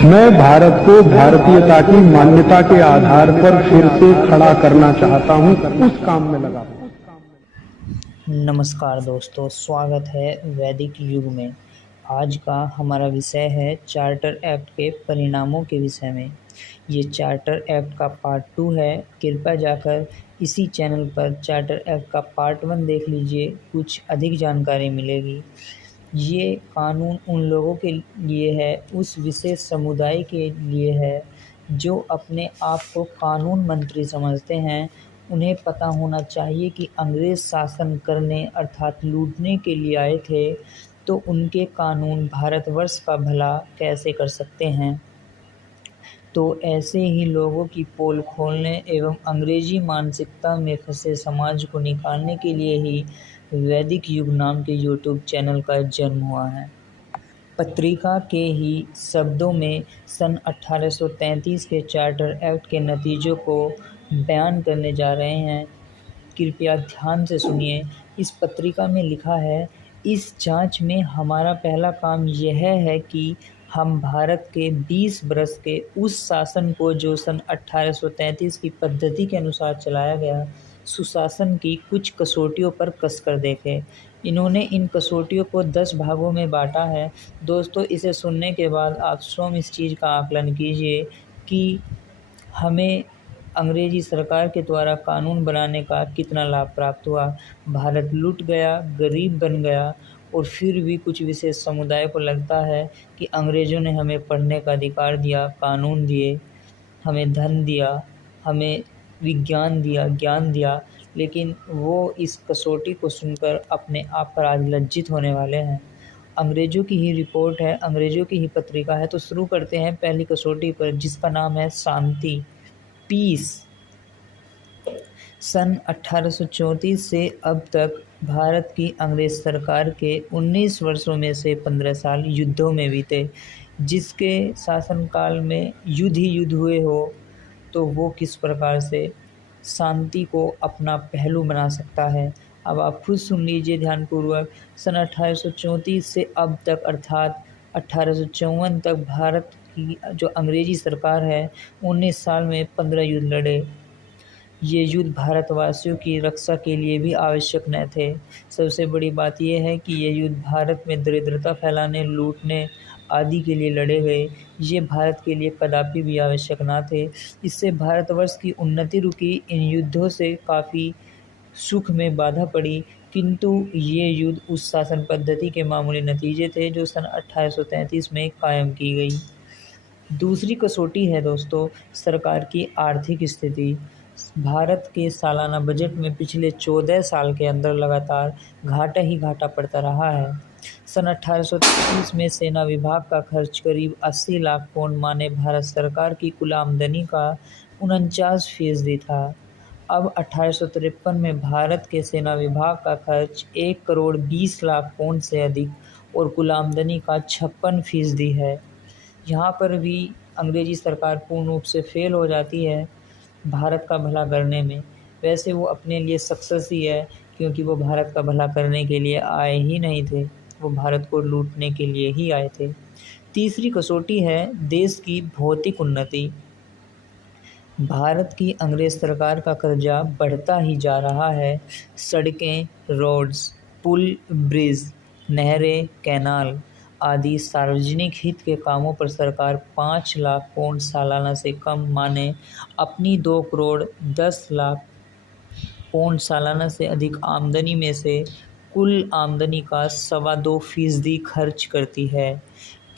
मैं भारत को भारतीयता की मान्यता के आधार पर फिर से खड़ा करना चाहता हूं, उस काम में लगा हूं। नमस्कार दोस्तों, स्वागत है वैदिक युग में। आज का हमारा विषय है चार्टर एक्ट के परिणामों के विषय में। ये चार्टर एक्ट का पार्ट 2 है। कृपया जाकर इसी चैनल पर चार्टर एक्ट का पार्ट 1 देख लीजिए, कुछ अधिक जानकारी मिलेगी। ये कानून उन लोगों के लिए है, उस विशेष समुदाय के लिए है जो अपने आप को कानून मंत्री समझते हैं। उन्हें पता होना चाहिए कि अंग्रेज शासन करने अर्थात लूटने के लिए आए थे, तो उनके कानून भारतवर्ष का भला कैसे कर सकते हैं। तो ऐसे ही लोगों की पोल खोलने एवं अंग्रेजी मानसिकता में फंसे समाज को निकालने के लिए ही वैदिक युग नाम के यूट्यूब चैनल का जन्म हुआ है। पत्रिका के ही शब्दों में सन 1833 के चार्टर एक्ट के नतीजों को बयान करने जा रहे हैं। कृपया ध्यान से सुनिए। इस पत्रिका में लिखा है, इस जांच में हमारा पहला काम यह है कि हम भारत के 20 बरस के उस शासन को जो सन 1833 की पद्धति के अनुसार चलाया गया, सुशासन की कुछ कसौटियों पर कसकर देखें। इन्होंने इन कसौटियों को 10 भागों में बांटा है। दोस्तों, इसे सुनने के बाद आप स्वयं इस चीज़ का आकलन कीजिए कि हमें अंग्रेजी सरकार के द्वारा कानून बनाने का कितना लाभ प्राप्त हुआ। भारत लूट गया, गरीब बन गया, और फिर भी कुछ विशेष समुदाय को लगता है कि अंग्रेज़ों ने हमें पढ़ने का अधिकार दिया, कानून दिए, हमें धन दिया, हमें विज्ञान दिया, ज्ञान दिया, लेकिन वो इस कसौटी को सुनकर अपने आप पर आज लज्जित होने वाले हैं। अंग्रेज़ों की ही रिपोर्ट है, अंग्रेज़ों की ही पत्रिका है, तो शुरू करते हैं पहली कसौटी पर, जिसका नाम है शांति, पीस। सन 1834 से अब तक भारत की अंग्रेज सरकार के 19 वर्षों में से 15 साल युद्धों में बीते। जिसके शासनकाल में युद्ध ही युद्ध हुए हो, तो वो किस प्रकार से शांति को अपना पहलू बना सकता है। अब आप खुद सुन लीजिए ध्यानपूर्वक। सन 1834 से अब तक अर्थात 1854 तक भारत की जो अंग्रेजी सरकार है, 19 साल में 15 युद्ध लड़े। ये युद्ध भारतवासियों की रक्षा के लिए भी आवश्यक न थे। सबसे बड़ी बात यह है कि ये युद्ध भारत में दरिद्रता फैलाने, लूटने आदि के लिए लड़े गए। ये भारत के लिए कदापि भी आवश्यक ना थे। इससे भारतवर्ष की उन्नति रुकी। इन युद्धों से काफ़ी सुख में बाधा पड़ी, किंतु ये युद्ध उस शासन पद्धति के मामूली नतीजे थे जो सन 1833 में कायम की गई। दूसरी कसौटी है दोस्तों, सरकार की आर्थिक स्थिति। भारत के सालाना बजट में पिछले 14 साल के अंदर लगातार घाटा ही घाटा पड़ता रहा है। सन 1833 में सेना विभाग का खर्च करीब 80 लाख पौंड माने भारत सरकार की कुल आमदनी का 49% था। अब 1853 में भारत के सेना विभाग का खर्च 1 करोड़ 20 लाख पौंड से अधिक और कुल आमदनी का 56% है। यहाँ पर भी अंग्रेजी सरकार पूर्ण रूप से फेल हो जाती है भारत का भला करने में। वैसे वो अपने लिए सक्सेस ही है, क्योंकि वो भारत का भला करने के लिए आए ही नहीं थे, वो भारत को लूटने के लिए ही आए थे। तीसरी कसौटी है देश की भौतिक उन्नति। भारत की अंग्रेज सरकार का कर्जा बढ़ता ही जा रहा है। सड़कें, रोड्स, पुल, ब्रिज, नहरें, कैनाल आदि सार्वजनिक हित के कामों पर सरकार 5 लाख पौंड सालाना से कम माने अपनी 2 करोड़ 10 लाख पौंड सालाना से अधिक आमदनी में से कुल आमदनी का 2.25% खर्च करती है।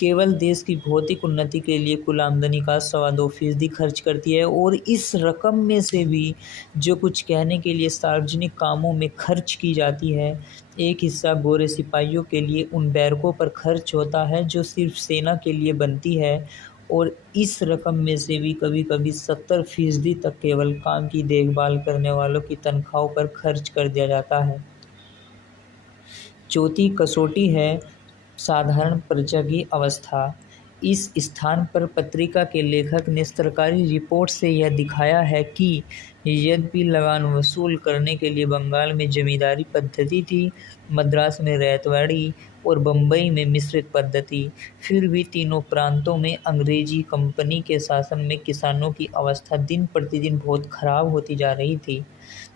केवल देश की भौतिक उन्नति के लिए कुल आमदनी का 2.25% खर्च करती है, और इस रकम में से भी जो कुछ कहने के लिए सार्वजनिक कामों में खर्च की जाती है, एक हिस्सा गोरे सिपाहियों के लिए उन बैरकों पर खर्च होता है जो सिर्फ सेना के लिए बनती है, और इस रकम में से भी कभी कभी 70% तक केवल काम की देखभाल करने वालों की तनख्वाहों पर खर्च कर दिया जाता है। चौथी कसौटी है साधारण प्रजा की अवस्था। इस स्थान पर पत्रिका के लेखक ने सरकारी रिपोर्ट से यह दिखाया है कि यद्यपि लगान वसूल करने के लिए बंगाल में जमींदारी पद्धति थी, मद्रास में रैयतवाड़ी और बम्बई में मिश्रित पद्धति, फिर भी तीनों प्रांतों में अंग्रेजी कंपनी के शासन में किसानों की अवस्था दिन प्रतिदिन बहुत खराब होती जा रही थी।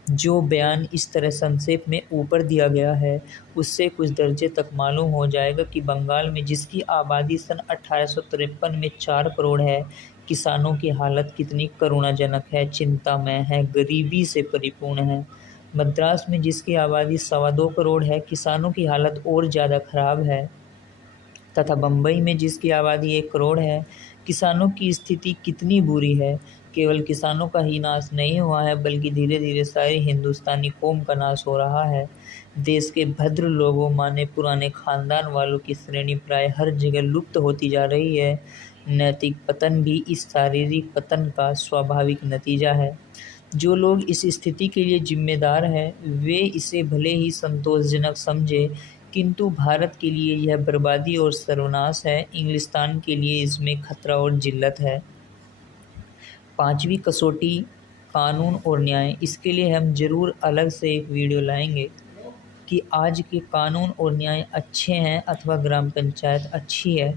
जो बयान इस तरह संक्षेप में ऊपर दिया गया है, उससे कुछ दर्जे तक मालूम हो जाएगा कि बंगाल में, जिसकी आबादी सन 1853 में 4 करोड़ है, किसानों की हालत कितनी करुणाजनक है, चिंतामय है, गरीबी से परिपूर्ण है। मद्रास में, जिसकी आबादी 2.25 करोड़ है, किसानों की हालत और ज़्यादा खराब है, तथा बम्बई में, जिसकी आबादी 1 करोड़ है, किसानों की स्थिति कितनी बुरी है। केवल किसानों का ही नाश नहीं हुआ है, बल्कि धीरे धीरे सारी हिंदुस्तानी कौम का नाश हो रहा है। देश के भद्र लोगों माने पुराने खानदान वालों की श्रेणी प्राय हर जगह लुप्त होती जा रही है। नैतिक पतन भी इस शारीरिक पतन का स्वाभाविक नतीजा है। जो लोग इस स्थिति के लिए जिम्मेदार हैं, वे इसे भले ही संतोषजनक समझे, किंतु भारत के लिए यह बर्बादी और सर्वनाश है। इंग्लिस्तान के लिए इसमें खतरा और जिल्लत है। 5वीं कसौटी, कानून और न्याय। इसके लिए हम जरूर अलग से एक वीडियो लाएंगे कि आज के कानून और न्याय अच्छे हैं अथवा ग्राम पंचायत अच्छी है।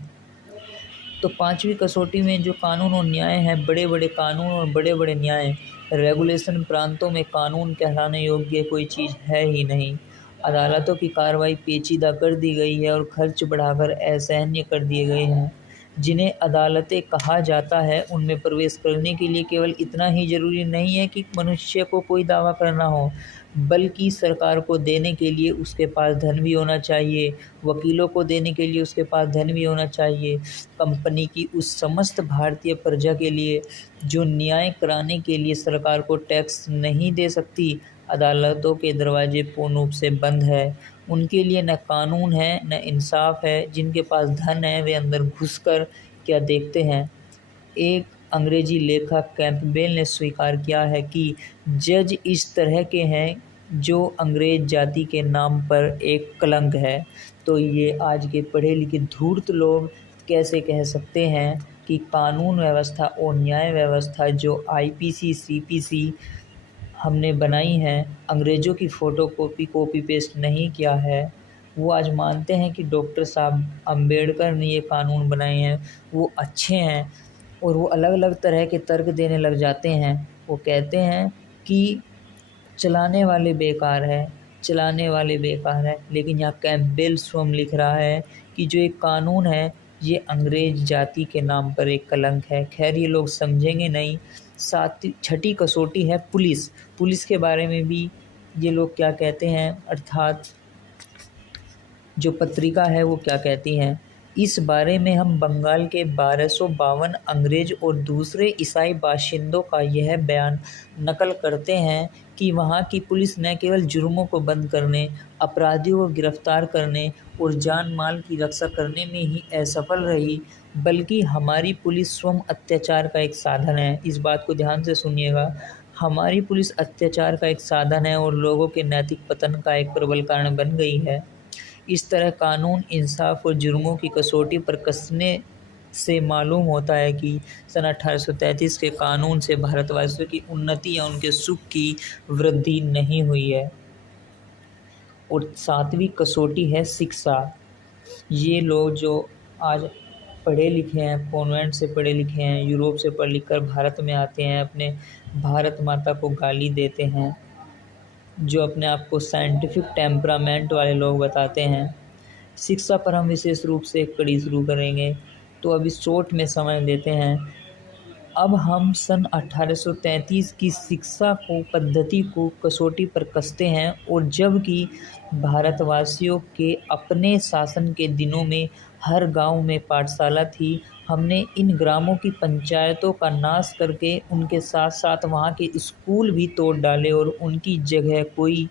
तो 5वीं कसौटी में जो कानून और न्याय है, बड़े बड़े कानून और बड़े बड़े न्याय, रेगुलेशन प्रांतों में कानून कहलाने योग्य कोई चीज़ है ही नहीं। अदालतों की कार्रवाई पेचीदा कर दी गई है और खर्च बढ़ाकर असहनीय कर दिए गए हैं। जिन्हें अदालतें कहा जाता है, उनमें प्रवेश करने के लिए केवल इतना ही जरूरी नहीं है कि मनुष्य को कोई दावा करना हो, बल्कि सरकार को देने के लिए उसके पास धन भी होना चाहिए, वकीलों को देने के लिए उसके पास धन भी होना चाहिए, कंपनी की उस समस्त भारतीय प्रजा के लिए जो न्याय कराने के लिए सरकार को टैक्स नहीं दे सकती। अदालतों के दरवाजे पूर्ण रूप से बंद है। उनके लिए न कानून है न इंसाफ है। जिनके पास धन है, वे अंदर घुसकर क्या देखते हैं। एक अंग्रेजी लेखक कैंपबेल ने स्वीकार किया है कि जज इस तरह के हैं जो अंग्रेज जाति के नाम पर एक कलंक है। तो ये आज के पढ़े लिखे धूर्त लोग कैसे कह सकते हैं कि कानून व्यवस्था और न्याय व्यवस्था जो आईपीसी सीपीसी हमने बनाई हैं, अंग्रेज़ों की फ़ोटो कॉपी पेस्ट नहीं किया है। वो आज मानते हैं कि डॉक्टर साहब अंबेडकर ने ये कानून बनाए हैं, वो अच्छे हैं, और वो अलग अलग तरह के तर्क देने लग जाते हैं। वो कहते हैं कि चलाने वाले बेकार है, चलाने वाले बेकार है। लेकिन यहाँ कैंपबेल स्वयं लिख रहा है कि जो एक कानून है, ये अंग्रेज जाति के नाम पर एक कलंक है। खैर, ये लोग समझेंगे नहीं। 6ठी कसौटी है पुलिस। पुलिस के बारे में भी ये लोग क्या कहते हैं, अर्थात जो पत्रिका है वो क्या कहती हैं। इस बारे में हम बंगाल के 1252 अंग्रेज और दूसरे ईसाई बाशिंदों का यह बयान नकल करते हैं कि वहाँ की पुलिस न केवल जुर्मों को बंद करने, अपराधियों को गिरफ्तार करने और जान माल की रक्षा करने में ही असफल रही, बल्कि हमारी पुलिस स्वयं अत्याचार का एक साधन है। इस बात को ध्यान से सुनिएगा। हमारी पुलिस अत्याचार का एक साधन है और लोगों के नैतिक पतन का एक प्रबल कारण बन गई है। इस तरह कानून, इंसाफ और जुर्मों की कसौटी पर कसने से मालूम होता है कि सन 1833 के कानून से भारतवासियों की उन्नति या उनके सुख की वृद्धि नहीं हुई है। और 7वीं कसौटी है शिक्षा। ये लोग जो आज पढ़े लिखे हैं, कॉन्वेंट से पढ़े लिखे हैं, यूरोप से पढ़ लिख कर भारत में आते हैं, अपने भारत माता को गाली देते हैं, जो अपने आप को साइंटिफिक टेम्परामेंट वाले लोग बताते हैं। शिक्षा पर हम विशेष रूप से एक कड़ी शुरू करेंगे, तो अभी शॉर्ट में समय देते हैं। अब हम सन 1833 की शिक्षा को पद्धति को कसौटी पर कसते हैं, और जबकि भारतवासियों के अपने शासन के दिनों में हर गांव में पाठशाला थी, हमने इन ग्रामों की पंचायतों का नाश करके उनके साथ साथ वहाँ के स्कूल भी तोड़ डाले और उनकी जगह कोई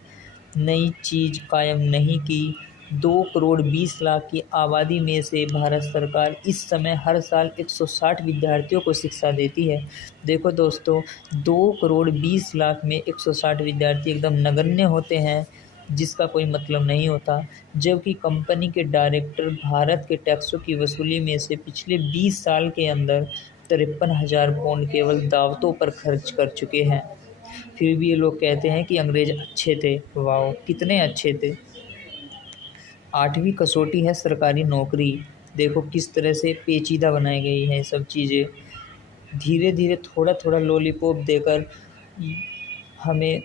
नई चीज़ कायम नहीं की। 2 करोड़ 20 लाख की आबादी में से भारत सरकार इस समय हर साल 160 विद्यार्थियों को शिक्षा देती है। देखो दोस्तों, 2 करोड़ 20 लाख में 160 विद्यार्थी एकदम नगण्य होते हैं, जिसका कोई मतलब नहीं होता। जबकि कंपनी के डायरेक्टर भारत के टैक्सों की वसूली में से पिछले 20 साल के अंदर 53,000 पाउंड केवल दावतों पर खर्च कर चुके हैं। फिर भी ये लोग कहते हैं कि अंग्रेज अच्छे थे। वाह, कितने अच्छे थे। 8वीं कसौटी है सरकारी नौकरी। देखो किस तरह से पेचीदा बनाई गई है सब चीज़ें। धीरे धीरे थोड़ा थोड़ा लॉलीपॉप देकर हमें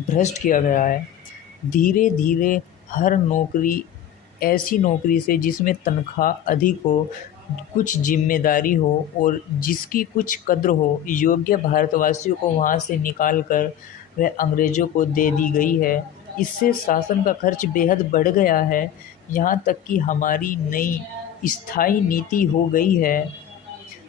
भ्रष्ट किया गया है। धीरे धीरे हर नौकरी, ऐसी नौकरी से जिसमें तनख्वाह अधिक हो, कुछ जिम्मेदारी हो और जिसकी कुछ कद्र हो, योग्य भारतवासियों को वहाँ से निकाल कर वह अंग्रेज़ों को दे दी गई है। इससे शासन का खर्च बेहद बढ़ गया है। यहाँ तक कि हमारी नई स्थायी नीति हो गई है।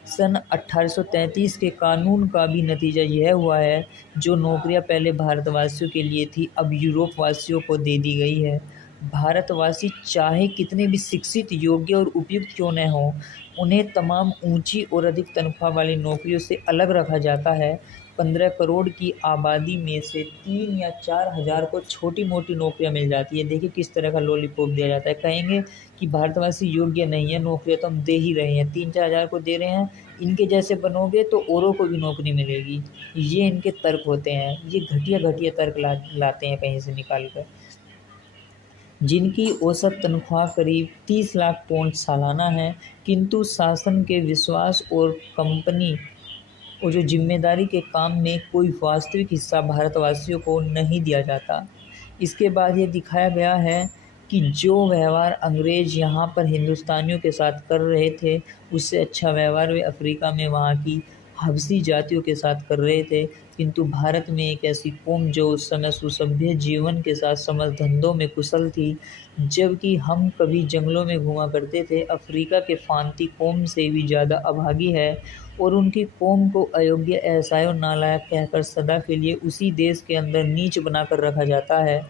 सन 1833 के कानून का भी नतीजा यह हुआ है, जो नौकरियां पहले भारतवासियों के लिए थी अब यूरोप वासियों को दे दी गई है। भारतवासी चाहे कितने भी शिक्षित, योग्य और उपयुक्त क्यों न हों, उन्हें तमाम ऊंची और अधिक तनख्वाह वाली नौकरियों से अलग रखा जाता है। 15 करोड़ की आबादी में से 3 या 4 हज़ार को छोटी मोटी नौकरियां मिल जाती है। देखिए किस तरह का लॉलीपॉप दिया जाता है। कहेंगे कि भारतवासी योग्य नहीं है, नौकरियां तो हम दे ही रहे हैं, 3-4 हज़ार को दे रहे हैं, इनके जैसे बनोगे तो औरों को भी नौकरी मिलेगी। ये इनके तर्क होते हैं। ये घटिया घटिया तर्क लाते हैं कहीं से निकाल कर। जिनकी औसत तनख्वाह करीब 30 लाख पाउंड सालाना है, किंतु शासन के विश्वास और कंपनी और जो जिम्मेदारी के काम में कोई वास्तविक हिस्सा भारतवासियों को नहीं दिया जाता। इसके बाद ये दिखाया गया है कि जो व्यवहार अंग्रेज यहाँ पर हिंदुस्तानियों के साथ कर रहे थे, उससे अच्छा व्यवहार वे अफ्रीका में वहाँ की हबसी जातियों के साथ कर रहे थे। किंतु भारत में एक ऐसी कौम जो उस समय सुसभ्य जीवन के साथ समस्त धंधों में कुशल थी, जबकि हम कभी जंगलों में घुमा करते थे, अफ्रीका के फांती कौम से भी ज़्यादा अभागी है और उनकी कौम को अयोग्य, असहाय और नालायक कहकर सदा के लिए उसी देश के अंदर नीच बनाकर रखा जाता है,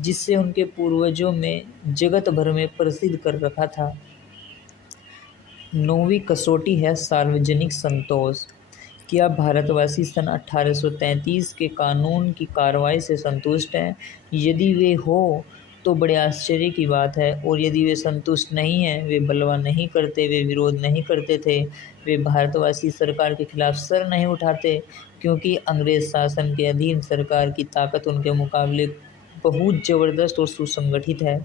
जिससे उनके पूर्वजों में जगत भर में प्रसिद्ध कर रखा था। 9वीं कसौटी है सार्वजनिक संतोष। क्या भारतवासी सन 1833 के कानून की कार्रवाई से संतुष्ट हैं? यदि वे हो तो बड़े आश्चर्य की बात है, और यदि वे संतुष्ट नहीं हैं, वे बलवा नहीं करते, वे विरोध नहीं करते थे, वे भारतवासी सरकार के खिलाफ सर नहीं उठाते, क्योंकि अंग्रेज शासन के अधीन सरकार की ताकत उनके मुकाबले बहुत ज़बरदस्त और सुसंगठित है।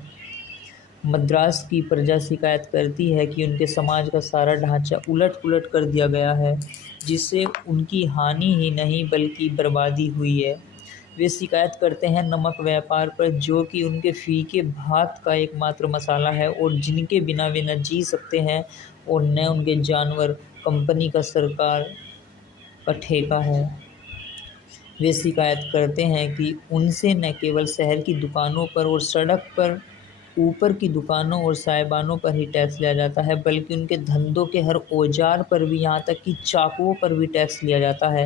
मद्रास की प्रजा शिकायत करती है कि उनके समाज का सारा ढांचा उलट पुलट कर दिया गया है, जिससे उनकी हानि ही नहीं बल्कि बर्बादी हुई है। वे शिकायत करते हैं नमक व्यापार पर, जो कि उनके फीके भात का एकमात्र मसाला है और जिनके बिना वे न जी सकते हैं और न उनके जानवर कंपनी का सरकार का ठेका है। वे शिकायत करते हैं कि उनसे न केवल शहर की दुकानों पर और सड़क पर ऊपर की दुकानों और साइबानों पर ही टैक्स लिया जाता है, बल्कि उनके धंधों के हर औजार पर भी, यहाँ तक कि चाकुओं पर भी टैक्स लिया जाता है।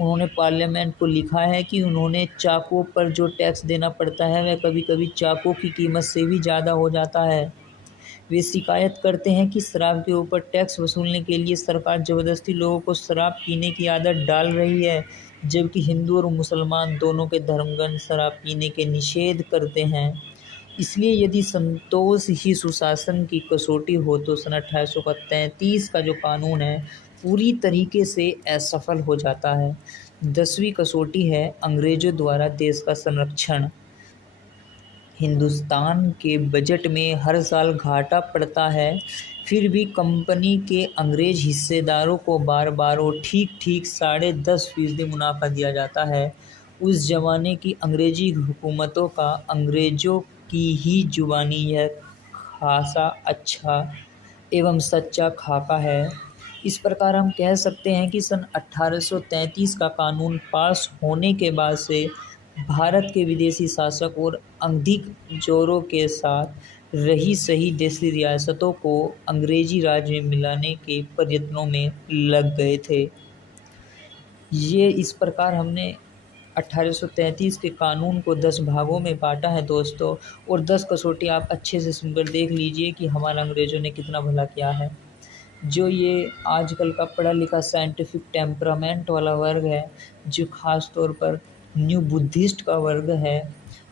उन्होंने पार्लियामेंट को लिखा है कि उन्होंने चाकुओं पर जो टैक्स देना पड़ता है वह कभी कभी चाकुओं की कीमत से भी ज़्यादा हो जाता है। वे शिकायत करते हैं कि शराब के ऊपर टैक्स वसूलने के लिए सरकार ज़बरदस्ती लोगों को शराब पीने की आदत डाल रही है, जबकि हिंदू और मुसलमान दोनों के धर्मग्रंथ शराब पीने के निषेध करते हैं। इसलिए यदि संतोष ही सुशासन की कसौटी हो तो सन 1833 का जो कानून है पूरी तरीके से असफल हो जाता है। 10वीं कसौटी है अंग्रेजों द्वारा देश का संरक्षण। हिंदुस्तान के बजट में हर साल घाटा पड़ता है, फिर भी कंपनी के अंग्रेज हिस्सेदारों को बार बार और ठीक ठीक 10.5% मुनाफा दिया जाता है। उस ज़माने की अंग्रेजी हुकूमतों का अंग्रेज़ों की ही जुबानी यह खासा अच्छा एवं सच्चा खाका है। इस प्रकार हम कह सकते हैं कि सन 1833 का कानून पास होने के बाद से भारत के विदेशी शासक और अधिक जोरों के साथ रही सही देसी रियासतों को अंग्रेजी राज में मिलाने के प्रयत्नों में लग गए थे। ये इस प्रकार हमने 1833 के कानून को 10 भागों में बांटा है दोस्तों, और 10 कसौटी आप अच्छे से सुनकर देख लीजिए कि हमारे अंग्रेज़ों ने कितना भला किया है। जो ये आजकल का पढ़ा लिखा साइंटिफिक टेम्परामेंट वाला वर्ग है, जो ख़ास तौर पर न्यू बुद्धिस्ट का वर्ग है,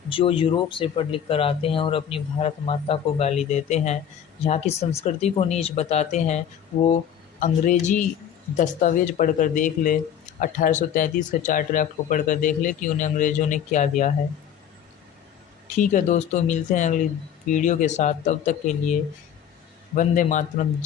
जो यूरोप से पढ़ लिख कर आते हैं और अपनी भारत माता को गाली देते हैं, यहाँ की संस्कृति को नीच बताते हैं, वो अंग्रेजी दस्तावेज पढ़कर देख ले। 1833 का चार्टर एक्ट को पढ़कर देख ले कि उन्हें अंग्रेज़ों ने क्या दिया है। ठीक है दोस्तों, मिलते हैं अगली वीडियो के साथ, तब तक के लिए वंदे मातरम।